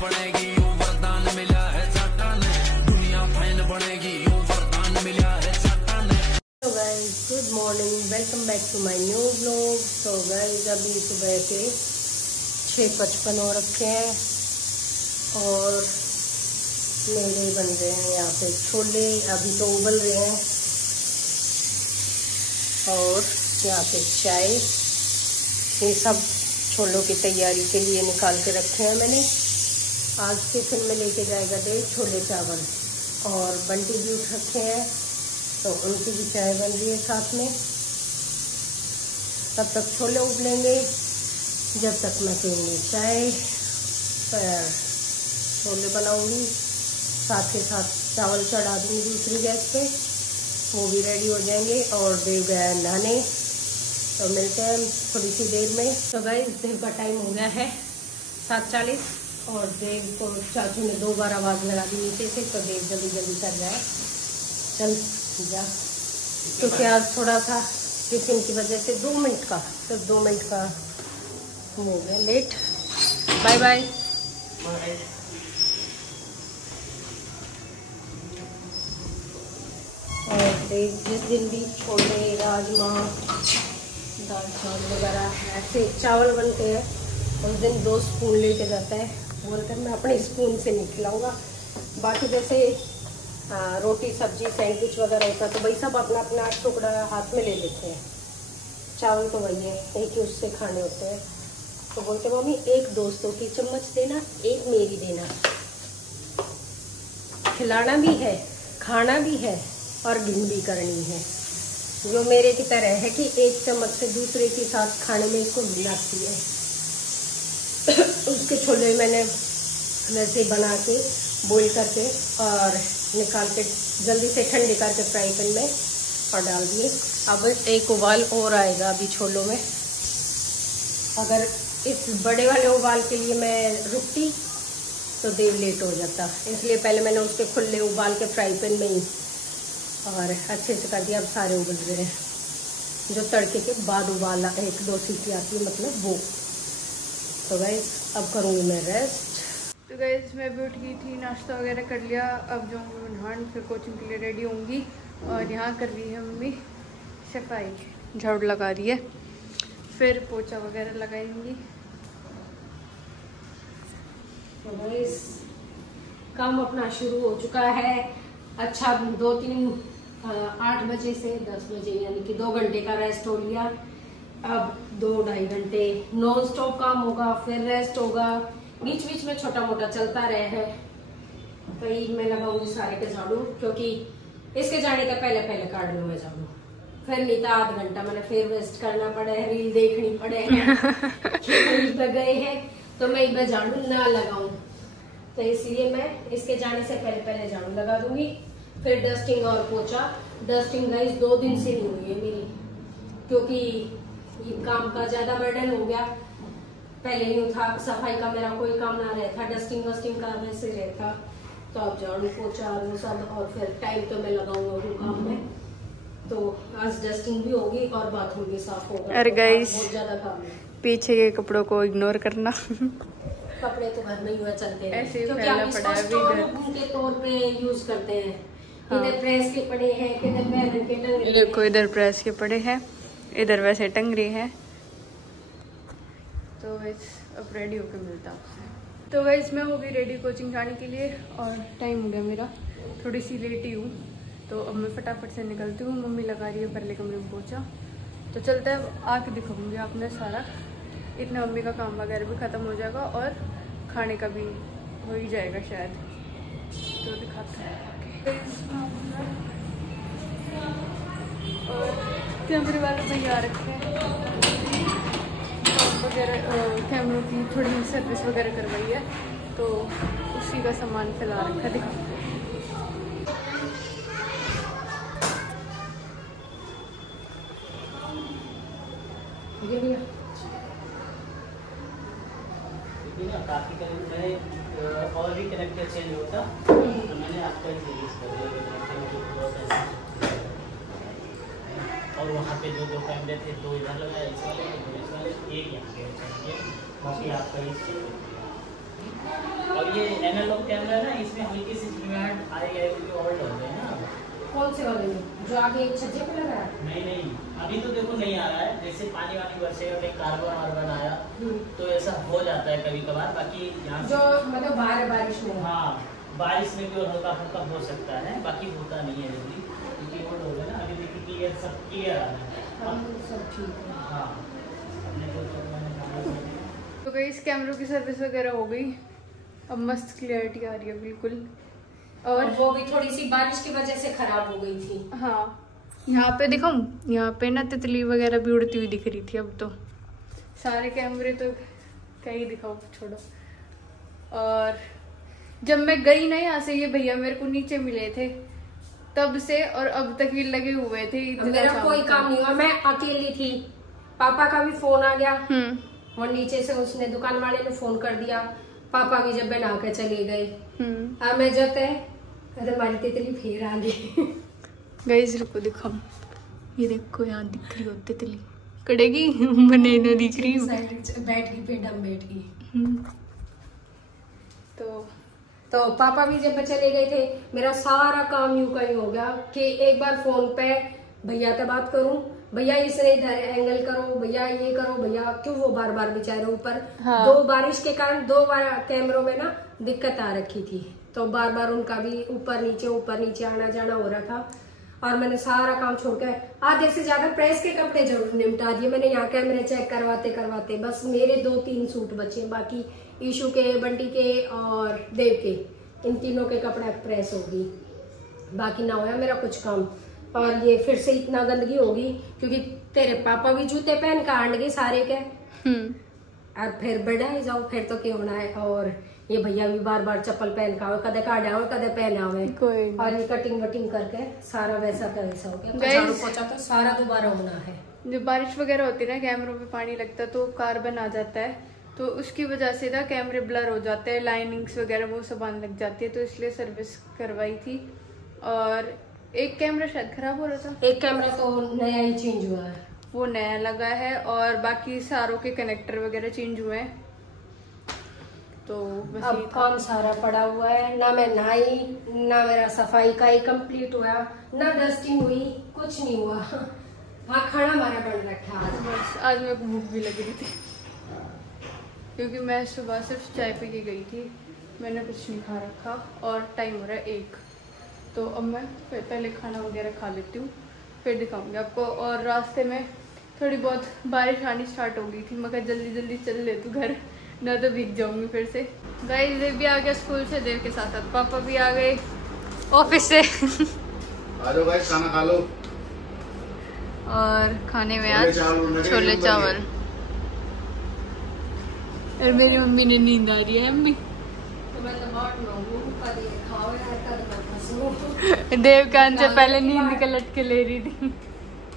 बनेगी यूं वरदान मिला है जाटा ने, दुनिया फैन बनेगी यूं वरदान मिला है जाटा ने। तो guys good morning, welcome back to my new vlog. तो गाइस अभी सुबह के 6:55 हो रखे हैं और मेरे बन रहे हैं यहाँ पे छोले, अभी तो उबल रहे हैं। और यहाँ पे चाय, ये सब छोलों की तैयारी के लिए निकाल के रखे हैं मैंने। आज टिफिन में लेके जाएगा डे छोले चावल, और बंटी भी उठ रखे हैं तो उनकी भी चाय बन रही है साथ में। तब तक छोले उबलेंगे, जब तक मैं पीऊँगी चाय, छोले बनाऊँगी, साथ के साथ चावल चढ़ा दूँगी दूसरी गैस पे, वो भी रेडी हो जाएंगे। और देव गया नहाने, तो मिलते हैं थोड़ी सी देर में। तो गाइस देव का टाइम हो गया है 7:40 और देव को चाचू ने 2 बार आवाज़ लगा दी नीचे से, तो देव जल्दी जल्दी कर रहा है, चल जा। क्योंकि आज थोड़ा सा टिफिन की वजह से 2 मिनट का, सिर्फ 2 मिनट का हो गया लेट। Bye bye. और देव जिस दिन भी छोले, राजमा, दाल चावल वगैरह ऐसे चावल बनते हैं उस दिन 2 स्पून लेके जाता है, बोलकर मैं अपने स्पून से नहीं खिलाऊंगा। बाकी जैसे रोटी सब्जी सैंडविच वगैरह होता है तो वही सब अपना अपना टुकड़ा हाथ में ले लेते हैं। चावल तो वही है, एक ही उससे खाने होते हैं। तो बोलते मम्मी एक दोस्तों की चम्मच देना, एक मेरी देना। खिलाना भी है, खाना भी है और गिन भी करनी है। जो मेरे की तरह है कि एक चम्मच से दूसरे के साथ खाने में इसको मिलाती है। उसके छोले मैंने वैसे बना के बॉईल करके और निकाल के जल्दी से ठंडे करके फ्राई पैन में और डाल दिए। अब एक उबाल और आएगा अभी छोलों में। अगर इस बड़े वाले उबाल के लिए मैं रुकती तो देर लेट हो जाता, इसलिए पहले मैंने उसके खुले उबाल के फ्राई पैन में ही और अच्छे से कर दिया। अब सारे उबल रहे हैं, जो तड़के के बाद उबाला 1-2 सीटी आती है मतलब वो। तो गाइस अब करूँगी मैं रेस्ट। तो गाइस मैं भी उठ गई थी, नाश्ता वगैरह कर लिया। अब जाऊँगी नहाने, फिर कोचिंग के लिए रेडी होंगी। और यहाँ कर रही है मम्मी सफाई, झाड़ू लगा रही है, फिर पोछा वगैरह लगाएंगी। तो गाइस काम अपना शुरू हो चुका है। अच्छा 8 बजे से 10 बजे यानी कि 2 घंटे का रेस्ट हो लिया। अब 2-2.5 घंटे नॉन स्टॉप काम होगा, फिर रेस्ट होगा, बीच बीच में छोटा मोटा चलता रहे है। वही मैं लगाऊंगी सारे के झाड़ू, क्योंकि इसके जाने का पहले काट लूँ मैं झाड़ू, फिर नहीं तो आधा घंटा मैंने फिर वेस्ट करना पड़े है, रील देखनी पड़े है गए हैं तो मैं एक बार झाड़ू ना लगाऊं, तो इसलिए मैं इसके जाने से पहले झाड़ू लगा दूंगी। फिर डस्टिंग और पोछा। डस्टिंग गाइस 2 दिन से नहीं हुई है मेरी, क्योंकि ये काम का ज्यादा बर्डन हो गया। पहले यूँ था सफाई का मेरा कोई काम ना रहता, डस्टिंग वस्टिंग का वैसे रहता। तो अब झाड़ू पोछा वो सब, और फिर टाइम तो मैं लगाऊंगा वो काम में। तो आज डस्टिंग भी होगी और बाथरूम भी साफ होगा। अरे गाइस बहुत ज्यादा काम है। पीछे के कपड़ों को इग्नोर करना। कपड़े तो घर में ही हुआ चलते हैं, ऐसे ही क्योंकि फैला आप पड़ा है इसको अभी स्टोर रूम के तौर पे यूज करते हैं। हाँ। इधर प्रेस के पड़े हैं, किधर पहन के टंग रहे हैं। देखो इधर प्रेस के पड़े हैं, इधर वैसे टंग रही है। तो वैस अब रेडी होकर मिलता आपसे। तो वैस मैं हो गई रेडी कोचिंग जाने के लिए, और टाइम हो गया मेरा, थोड़ी सी लेट ही हूँ। तो अब मैं फटाफट से निकलती हूँ। मम्मी लगा रही है पहले कमरे में पोछा, तो चलते हैं, आके दिखाऊंगी आपने सारा। इतना मम्मी का काम वगैरह भी ख़त्म हो जाएगा और खाने का भी हो ही जाएगा शायद, तो दिखाते हैं। और कैमरे वाले भैया रखे हैं वगैरह, कैमरों की थोड़ी सर्विस वगैरह करवाई है, तो उसी का सामान फैला रखा है, दिखाते हैं। और भी कनेक्टर चेंज होता तो मैंने आपका रिलीज कर दिया। और वहाँ पे जो 2 कैमरे थे, 2 इधर लगाए, इस वाले 2 इस वाले, एक यहाँ पे चाहिए, बाकी आपका इस। और ये एनालॉग कैमरा ना, इसमें हल्की सी स्क्रीन आई है क्योंकि ओल्ड हो गए ना। कौन से वाले में जो आगे एक छज्जे पे लगा है? नहीं, अभी तो देखो नहीं आ रहा है। जैसे पानी वानी बरसेगा, कहीं कार्बन वार्बन आया तो ऐसा हो जाता है कभी कभार। बाकी यहाँ जो मतलब बारिश में, हाँ बारिश में भी और हल्का फुल्का हो सकता है, बाकी होता नहीं है जल्दी क्योंकि ओल्ड हो गया ना। अभी देखिए क्लियर, सब क्लियर आ रहा है, सब ठीक है। हाँ। तो गई इस कैमरों की सर्विस वगैरह हो गई, अब मस्त क्लियरिटी आ रही है बिल्कुल। और वो भी थोड़ी सी बारिश की वजह से खराब हो गई थी। हाँ, यहाँ पे दिखाऊं, यहाँ पे ना तितली वगैरह भी उड़ती हुई दिख रही थी। अब तो सारे कैमरे तो कहीं दिखाओ, छोड़ो। और जब मैं गई ना यहाँ से, ये भैया मेरे को नीचे मिले थे, तब से और अब तक ये लगे हुए थे। मेरा कोई काम नहीं हुआ, मैं अकेली थी। पापा का भी फोन आ गया और नीचे से उसने दुकान वाले ने फोन कर दिया। पापा भी जब बना के चले गए, अब मैं जाते हमारी तितली फिर आ गई। गाइस रुको दिखाओ, ये देखो यहाँ दिख रही हो तितली, कड़ेगी मैंने ना दिख रही हूँ, बैठ गई, पेडम बैठ गई। तो पापा भी जब चले गए थे, मेरा सारा काम यूं कहीं हो गया कि एक बार फोन पे भैया से बात करूं, भैया इसने इधर एंगल करो, भैया ये करो, भैया क्यों वो बार बार बेचारे ऊपर। हाँ। दो बारिश के कारण 2 बार कैमरों में ना दिक्कत आ रखी थी, तो बार बार उनका भी ऊपर नीचे आना जाना हो रहा था। और मैंने सारा काम छोड़कर आधे से ज्यादा प्रेस के कपड़े जरूर निपटा दिए मैंने। यहाँ कैमरे चेक करवाते बस मेरे 2-3 सूट बचे, बाकी ईशू के, बंटी के और देव के, इन तीनों के कपड़े प्रेस होगी, बाकी ना होया मेरा कुछ काम। और ये फिर से इतना गंदगी होगी क्योंकि तेरे पापा भी जूते पहन कर आंड गए सारे के, और फिर बड़ा ही जाओ फिर तो क्या होना है। और ये भैया भी बार बार चप्पल पहन का कदे काटे आवे कदे पहने आवे, और ये कटिंग वटिंग करके सारा वैसा का वैसा हो गया। झाड़ू पोछा तो सारा दोबारा होना है। जब बारिश वगैरह होती है ना, कैमरों पे पानी लगता है तो कार्बन आ जाता है, तो उसकी वजह से ना कैमरे ब्लर हो जाते हैं, लाइनिंग्स वगैरह वो सब आने लग जाती है, तो इसलिए सर्विस करवाई थी। और एक कैमरा शायद खराब हो रहा था, एक कैमरा तो नया ही चेंज हुआ है, वो नया लगा है, और बाकी सारों के कनेक्टर वगैरह चेंज हुए हैं। तो बस अब काम सारा पड़ा हुआ है, ना मैं नहाई, ना मेरा सफाई का ही कंप्लीट हुआ, ना डस्टिंग हुई, कुछ नहीं हुआ। हाँ, खाना हमारा बन रखा है। बस आज मेरे को भूख भी लग रही थी क्योंकि मैं सुबह सिर्फ चाय पी के गई थी, मैंने कुछ नहीं खा रखा, और टाइम हो रहा है 1, तो अब मैं पहले खाना वगैरह खा लेती हूँ, फिर दिखाऊंगी आपको। और रास्ते में थोड़ी बहुत बारिश आनी स्टार्ट हो गई थी, मैं जल्दी जल्दी चल ले तू घर, ना तो भीग जाऊंगी फिर से। गाइस देव भी आ गया स्कूल से, देव के साथ साथ पापा भी आ गए ऑफिस से। आ जाओ गाइस, खाना खा लो। और खाने में आज छोले चावल, और मेरी मम्मी ने नींद आ रही है। मम्मी देव कान से पहले नींद के लटके ले रही थी।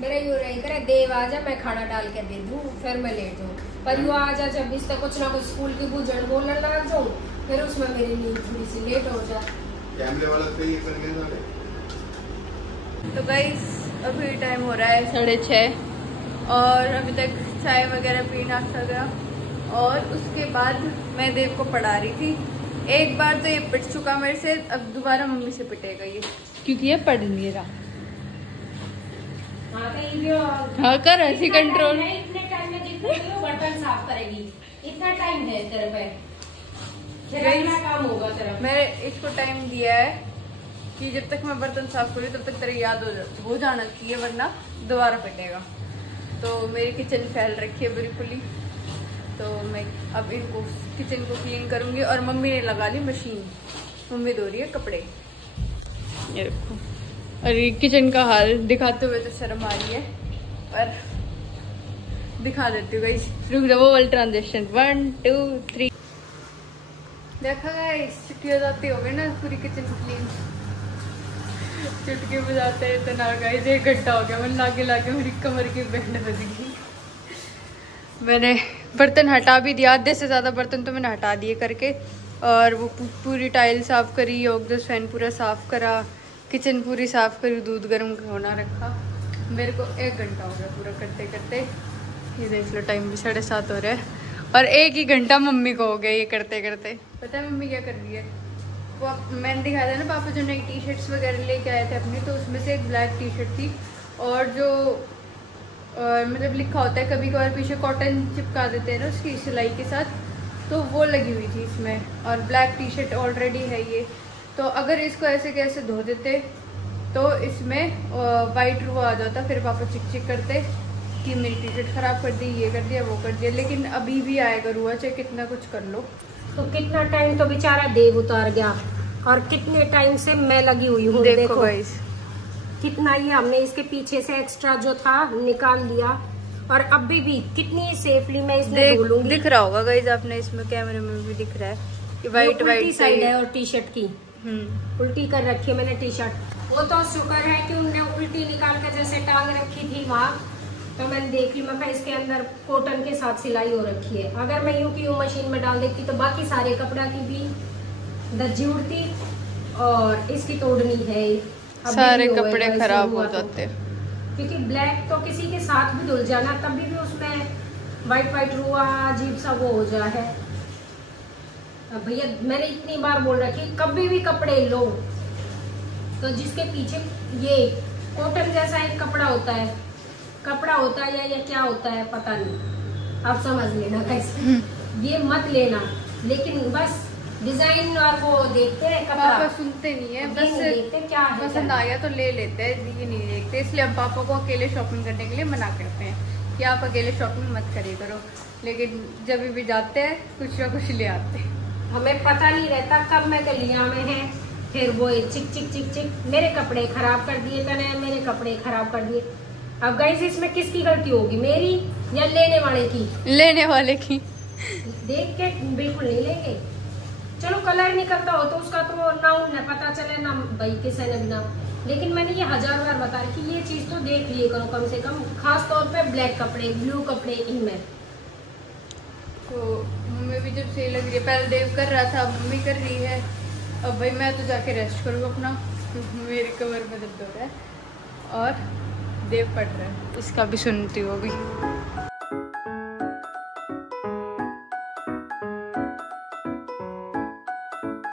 मेरा यूँ रही करे, देव आजा मैं खाना डाल के दे दूँ, फिर मैं लेट जाऊँ, पर यू आजा जब इस तक कुछ ना कुछ स्कूल की बुझन बोलने लग जाऊँ, फिर उसमें मेरी नींद थोड़ी सी लेट हो जाए। कैमरे वाला पे ये कर गए। तो गाइस अभी टाइम हो रहा है 6:30, और अभी तक चाय वगैरह पी, नाश्ता वगैरह, और उसके बाद मैं देव को पढ़ा रही थी। एक बार तो ये पिट चुका मेरे से, अब दोबारा मम्मी से पिटेगा ये, क्योंकि ये पढ़ नहीं रहा। हाँ कर ऐसी कंट्रोल। इतने टाइम में देख रही हो बर्तन साफ करेगी, इतना टाइम है तेरे पे, कितना काम होगा तेरा। मैंने इसको टाइम दिया है कि जब तक मैं बर्तन साफ करूँ तब तक तेरे याद हो जाना चाहिए, वरना दोबारा पिटेगा। तो मेरी किचन फैल रखी है बिल्कुल ही, तो मैं अब इनको किचन को क्लीन करूंगी। और मम्मी ने लगा ली मशीन, मम्मी धो रही है कपड़े, ये देखो। और ये किचन का हाल दिखाते हुए तो शर्म आ रही है, पर दिखा देती हूँ गाइस। रुक जाओ, वो वाली ट्रांजेक्शन 1 2 3 देखा गाइस, छुट्टी हो जाती होगी ना पूरी किचन क्लीन, चुटकी बजाते हैं तो ना गाइस 1 घंटा हो गया, मैं लागे मेरी कमर की बैंड बज गई। मैंने बर्तन हटा भी दिया, आधे से ज़्यादा बर्तन तो मैंने हटा दिए करके, और वो पूरी टाइल साफ़ करी, योगदस फैन पूरा साफ़ करा, किचन पूरी साफ़ करी, दूध गर्म होना रखा। मेरे को 1 घंटा हो गया पूरा करते करते। ये देख लो टाइम भी 7:30 हो रहा है, और 1 ही घंटा मम्मी को हो गया ये करते करते। पता है मम्मी क्या कर रही है? वो मैंने दिखाया था ना पापा जो नई टी शर्ट्स वगैरह लेके आए थे अपनी, तो उसमें से एक ब्लैक टी शर्ट थी और जो मतलब लिखा होता है कभी कभार पीछे कॉटन चिपका देते हैं ना उसकी सिलाई के साथ, तो वो लगी हुई थी इसमें। और ब्लैक टी शर्ट ऑलरेडी है ये, तो अगर इसको ऐसे कैसे धो देते तो इसमें वाइट रू आ जाता, फिर पापा चिक चिक करते कि मेरी टी शर्ट ख़राब कर दी, ये कर दिया वो कर दिया। लेकिन अभी भी आएगा रुआ, चाहे कितना कुछ कर लो। तो कितना टाइम तो बेचारा देव उतार गया और कितने टाइम से मैं लगी हुई हूँ। देखो गाइस कितना ये हमने इसके पीछे से एक्स्ट्रा जो था निकाल लिया और अभी भी कितनी सेफली मैं इसमें धुलूंगी। दिख रहा होगा गाइस आपने, इसमें कैमरे में भी दिख रहा है कि वाइट वाइट साइड है और टी शर्ट की उल्टी कर रखी है मैंने टी शर्ट। वो तो शुक्र है कि उनने उल्टी निकाल कर जैसे टांग रखी थी वहाँ, तो मैंने देख ली, मैं इसके अंदर कॉटन के साथ सिलाई हो रखी है। अगर मैं यूं की यूं मशीन में डाल देती तो बाकी सारे कपड़ा की भी दर्जी उड़ती और इसकी तोड़नी है, सारे कपड़े खराब हो जाते। क्योंकि ब्लैक तो किसी के साथ भी धुल जाना तभी भी उसमें वाइट वाइट रुआ अजीब सा वो हो जा है। भैया मैंने इतनी बार बोल रखी कभी भी कपड़े लो तो जिसके पीछे ये कॉटन जैसा एक कपड़ा होता है या क्या होता है पता नहीं, आप समझ लेना कैसे, ये मत लेना। लेकिन बस डिजाइन और वो देखते हैं कपड़ा, सुनते नहीं है, बस देखते क्या है, पसंद आया तो ले लेते हैं, ये नहीं देखते। इसलिए हम पापा को अकेले शॉपिंग करने के लिए मना करते हैं कि आप अकेले शॉपिंग मत करिए करो। लेकिन जब भी जाते हैं कुछ ना कुछ ले आते हैं। हमें पता नहीं रहता कब मैं गलिया में है, फिर वो चिक चिक चिक चिक मेरे कपड़े खराब कर दिए, मैंने मेरे कपड़े खराब कर दिए। अब गाइस इसमें किसकी गलती होगी, मेरी या लेने वाले की? लेने वाले की। देख के बिल्कुल नहीं लेंगे। चलो कलर नहीं करता हो तो उसका तो नाउन न पता चले ना भाई किसे ने बिना, लेकिन मैंने ये 1000 बार बता रही कि ये चीज तो देख लिए करो कम से कम, खास तौर पे ब्लैक कपड़े ब्लू कपड़े इनमें। तो मम्मी भी जब सही लग रही है, पहले देव कर रहा था मम्मी कर रही है, अब भाई मैं तो जाके रेस्ट करूँगा अपना, मेरी कमर में दर्द हो रहा है और देव पढ़ रहा है, इसका भी सुनती हूँ अभी।